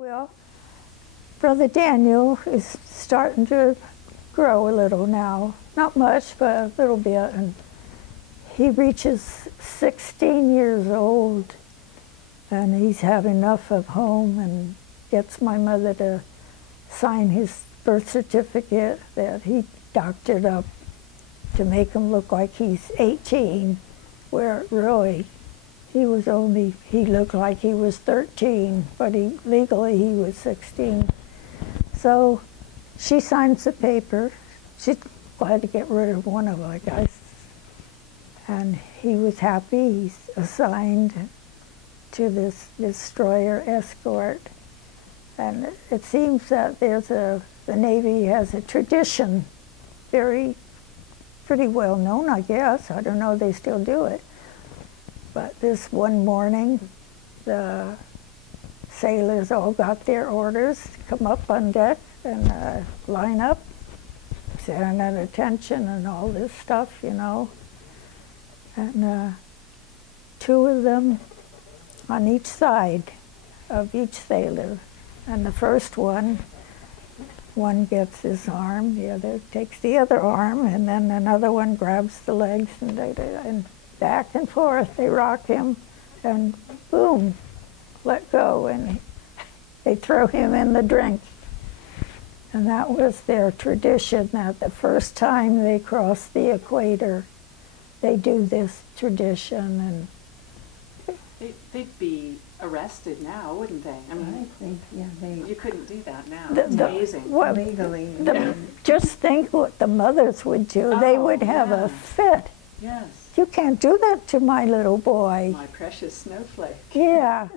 Well, Brother Daniel is starting to grow a little now. Not much, but a little bit. And he reaches 16 years old, and he's had enough of home and gets my mother to sign his birth certificate that he doctored up to make him look like he's 18, where really he looked like he was 13, but legally he was 16. So she signs the paper. She's glad to get rid of one of our guys. And he was happy. He's assigned to this destroyer escort. And it seems that the Navy has a tradition, pretty well known, I guess. I don't know if they still do it. But this one morning, the sailors all got their orders to come up on deck and line up, stand at attention and all this stuff, you know. And two of them on each side of each sailor. And the first one gets his arm, the other takes the other arm, and then another one grabs the legs, and back and forth they rock him, and boom, let go, and they throw him in the drink. And that was their tradition, that the first time they cross the equator, they do this tradition. And they'd be arrested now, wouldn't they? I mean, I think, yeah, you couldn't do that now. It's amazing. legally. Just think what the mothers would do. They would have a fit. Yes. You can't do that to my little boy. My precious snowflake. Yeah.